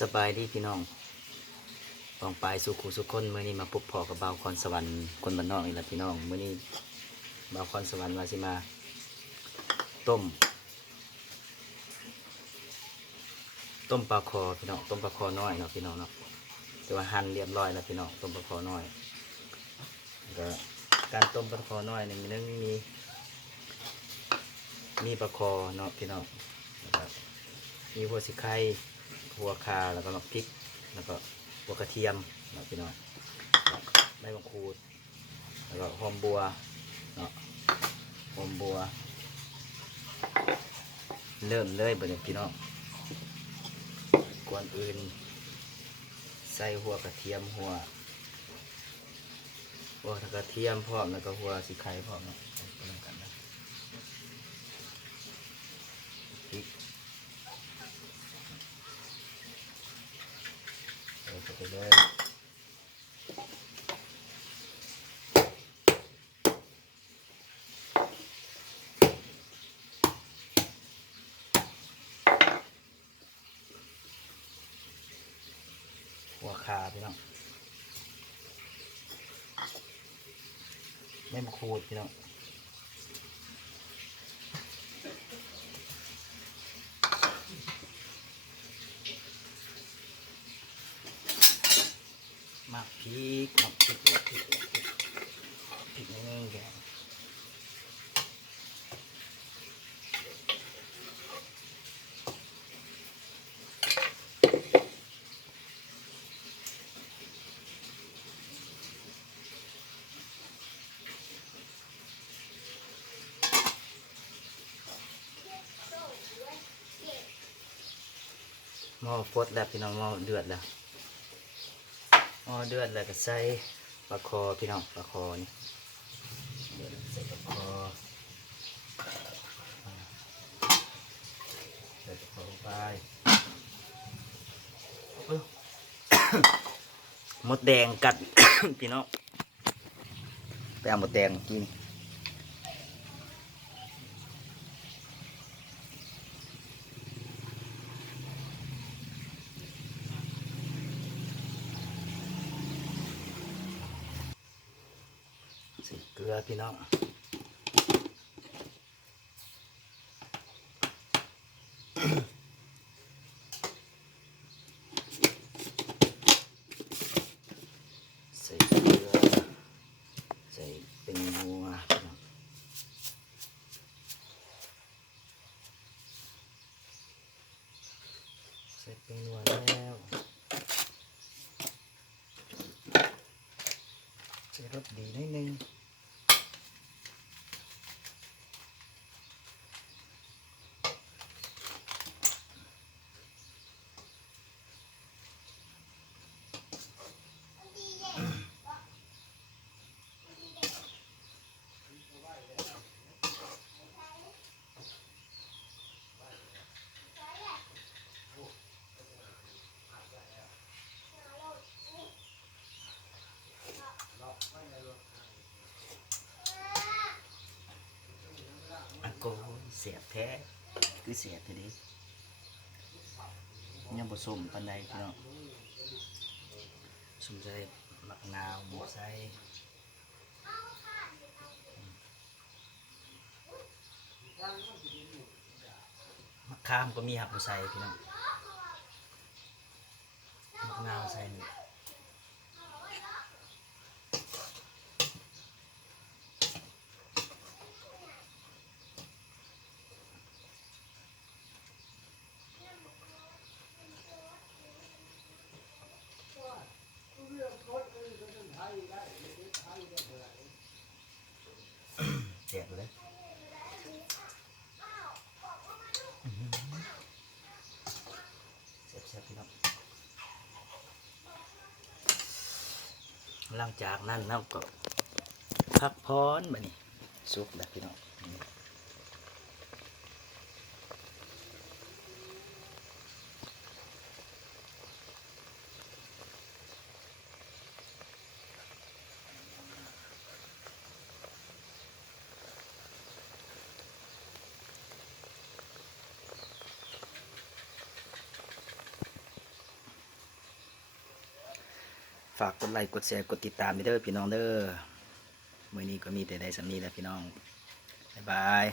สบายดีพี่น้องปองปลายสุขุสุขคนเมื่อนี้มาพบพอกับบ่าวคอนสวรรค์คนบ้านนอกนี่แหละพี่น้องเมื่อนี้บ่าวคอนสวรรค์มาสิมาต้มปลาคอพี่น้องต้มปลาคอน้อยเนาะพี่น้องเนาะแต่ว่าหั่นเรียบร้อยแล้วพี่น้องต้มปลาคอน้อยก็การต้มปลาคอน้อยเนี่ยมีปลาคอเนาะพี่น้องมีหัวสิไข่หัวคาแล้วก็พริกแล้วก็หัวกระเทียมเนาะพี่น้องใบมะกรูดแล้วก็หอมบัวเนาะหอมบัวเริ่มเลยบ่เนี่ยพี่น้องก่อนอื่นใส่หัวกระเทียมหัวกระเทียมพร้อมแล้วก็หัวสิไข่พร้อมเนาะไปนำกันนะพริกไปเลยหัวคาพี่น้องไม่มาขูดพี่น้องหมักพริกนี่แกหม้อฟดแล้วพี่น้องหม้อเดือดแล้วก็ใส่ปลาคอพี่น้องปลาคอนี่ใส่ปลาคอไปหมดแดงกัด พี่น้องไปเอาหมดแดงกินใส่เกลือพี่น้องใส่เกลือใส่เป็นนัวใส่เป็นนัวแล้วใส่รสดีนิดนึงโกเสียบแท้คือเสียบทีนี้ยังผสมปันใดพี่น้องสมใจมะนาวหมูใส่มะขามก็มีหักหมูใส่พี่น้องมะนาวใส่นี่เสียบเลยเสียบพี่น้องหลังจากนั้นเราก็พักพ้อนแบบนี้สุกแล้วพี่น้อง ฝากกดไลค์กดแชร์กดติดตามเด้อพี่น้องเด้อมื้อนี้ก็มีแต่ได้สำนี้แหละพี่น้องบ๊ายบาย